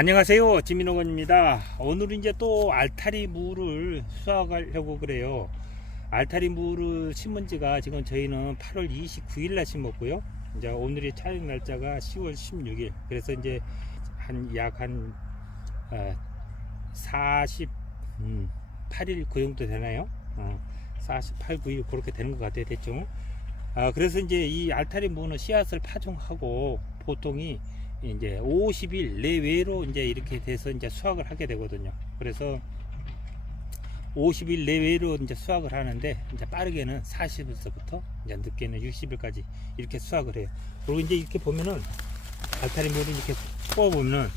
안녕하세요. 지민호건입니다. 오늘은 이제 또 알타리 무를 수확하려고 그래요. 알타리 무를 심은 지가 지금 저희는 8월 29일 날 심었고요. 이제 오늘이 촬영 날짜가 10월 16일. 그래서 이제 한 약한 어, 48일 그 정도 되나요? 어, 48, 9일 그렇게 되는 것 같아요 대충. 아, 그래서 이제 이 알타리 무는 씨앗을 파종하고 보통이 이제 50일 내외로 이제 이렇게 돼서 이제 수확을 하게 되거든요. 그래서 50일 내외로 이제 수확을 하는데 이제 빠르게는 40일서부터 이제 늦게는 60일까지 이렇게 수확을 해요. 그리고 이제 이렇게 보면은 알타리 물을 이렇게 뽑아 보면은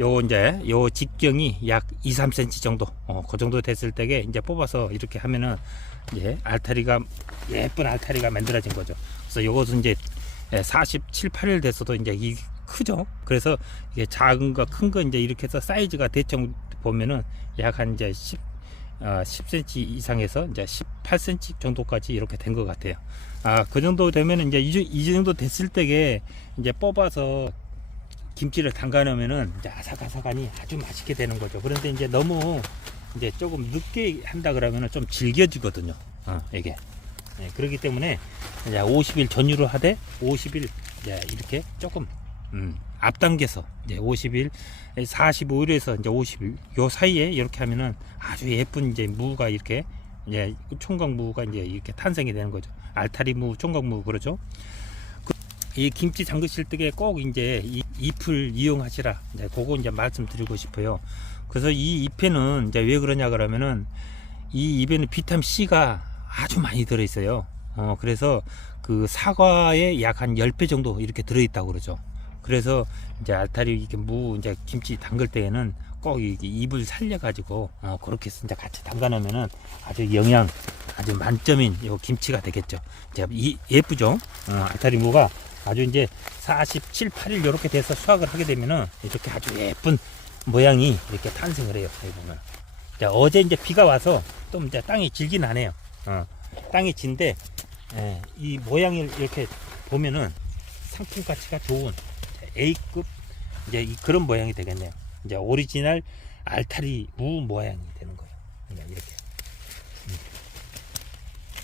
요 이제 요 직경이 약 2, 3cm 정도, 어, 그 정도 됐을 때에 이제 뽑아서 이렇게 하면은 이제 알타리가 예쁜 알타리가 만들어진 거죠. 그래서 요것은 이제 47, 8일 됐어도 이제 이 크죠. 그래서 이게 작은 거, 큰 거 이제 이렇게 해서 사이즈가 대충 보면은 약 한 이제 10, 어, 10cm 이상에서 이제 18cm 정도까지 이렇게 된 것 같아요. 아, 그 정도 되면 이제 이, 이 정도 됐을 때에 이제 뽑아서 김치를 담가 놓으면은 이제 아삭아삭하니 아주 맛있게 되는 거죠. 그런데 이제 너무 이제 조금 늦게 한다 그러면은 좀 질겨지거든요. 어, 이게. 네, 그렇기 때문에 이제 50일 전후로 하되 50일 이제 이렇게 조금 음, 앞당겨서 이제 50일, 45일에서 이제 50일 요 사이에 이렇게 하면은 아주 예쁜 이제 무가 이렇게 이제 총각 무가 이제 이렇게 탄생이 되는 거죠. 알타리 무, 총각 무 그러죠. 그- 이 김치 담그실 때에 꼭 이제 이 잎을 이용하시라. 이제 그거 이제 말씀드리고 싶어요. 그래서 이 잎에는 이제 왜 그러냐 그러면은 이 잎에는 비타민 C가 아주 많이 들어 있어요. 어, 그래서 그 사과에 약 한 10배 정도 이렇게 들어 있다고 그러죠. 그래서 이제 알타리 이렇게 무 이제 김치 담글 때에는 꼭 이게 잎을 살려 가지고 어, 그렇게 이제 같이 담가 놓으면은 아주 영양 아주 만점인 요 김치가 되겠죠. 이제 이 예쁘죠? 어, 알타리 무가 아주 이제 47, 8일 이렇게 돼서 수확을 하게 되면은 이렇게 아주 예쁜 모양이 이렇게 탄생을 해요. 보면. 자, 어제 이제 비가 와서 좀 이제 땅이 질긴 하네요. 어, 땅이 진데 예, 이 모양을 이렇게 보면은 상품 가치가 좋은 A급 이제 이 그런 모양이 되겠네요. 이제 오리지널 알타리 무 모양이 되는 거예요. 이렇게. 음.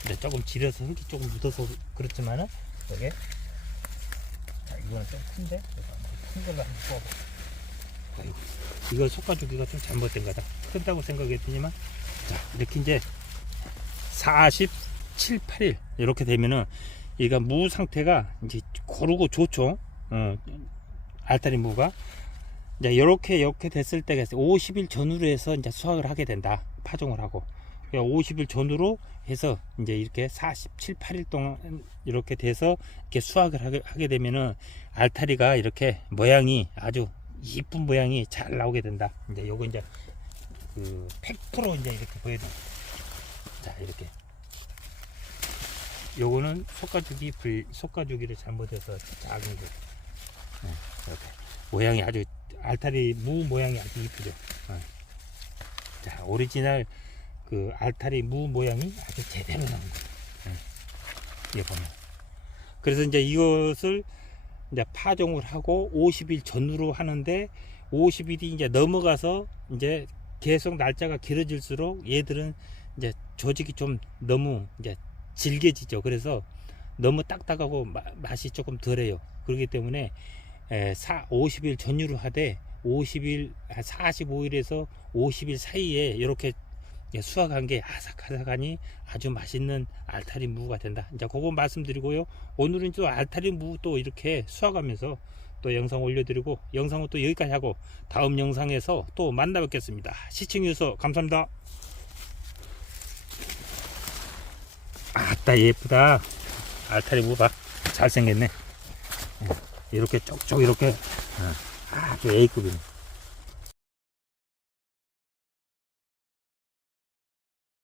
근데 조금 지려서 흙이 조금 묻어서 그렇지만은 이게 자, 이거는 좀 큰데 큰 걸로 한번 뽑아. 아이고, 이거 속가주기가 좀 잘못된 거다. 큰다고 생각했더니만 자 이렇게 이제 47, 8일 이렇게 되면은 얘가 무 상태가 이제 고르고 좋죠. 어, 알타리 무가 이제 이렇게 이렇게 됐을 때가 50일 전후로 해서 이제 수확을 하게 된다. 파종을 하고 50일 전후로 해서 이제 이렇게 47, 8일 동안 이렇게 돼서 이렇게 수확을 하게, 하게 되면은 알타리가 이렇게 모양이 아주 이쁜 모양이 잘 나오게 된다. 이제 요거 이제 그 팩트로 이제 이렇게 보여드립니다. 자 이렇게 요거는 속가죽이 불 속가죽이를 잘못해서 작은 거 네, 이렇게 모양이 아주 알타리 무 모양이 아주 이쁘죠 네. 자 오리지널 그 알타리 무 모양이 아주 제대로 나온 거예요 네. 이거 보면 그래서 이제 이것을 이제 파종을 하고 50일 전후로 하는데 50일이 이제 넘어가서 이제 계속 날짜가 길어질수록 얘들은 이제 조직이 좀 너무 이제 질겨지죠. 그래서 너무 딱딱하고 마- 맛이 조금 덜해요. 그렇기 때문에 50일 전후로 하되 50일, 45일에서 50일 사이에 이렇게 수확한 게 아삭아삭하니 아주 맛있는 알타리 무가 된다. 이제 그거 말씀드리고요. 오늘은 또 알타리 무 또 이렇게 수확하면서 또 영상 올려드리고 영상은 또 여기까지 하고 다음 영상에서 또 만나 뵙겠습니다. 시청해주셔서 감사합니다. 아따 예쁘다 알타리 무가 잘생겼네 예, 이렇게 쪽쪽 이렇게 어, 아주 A급이네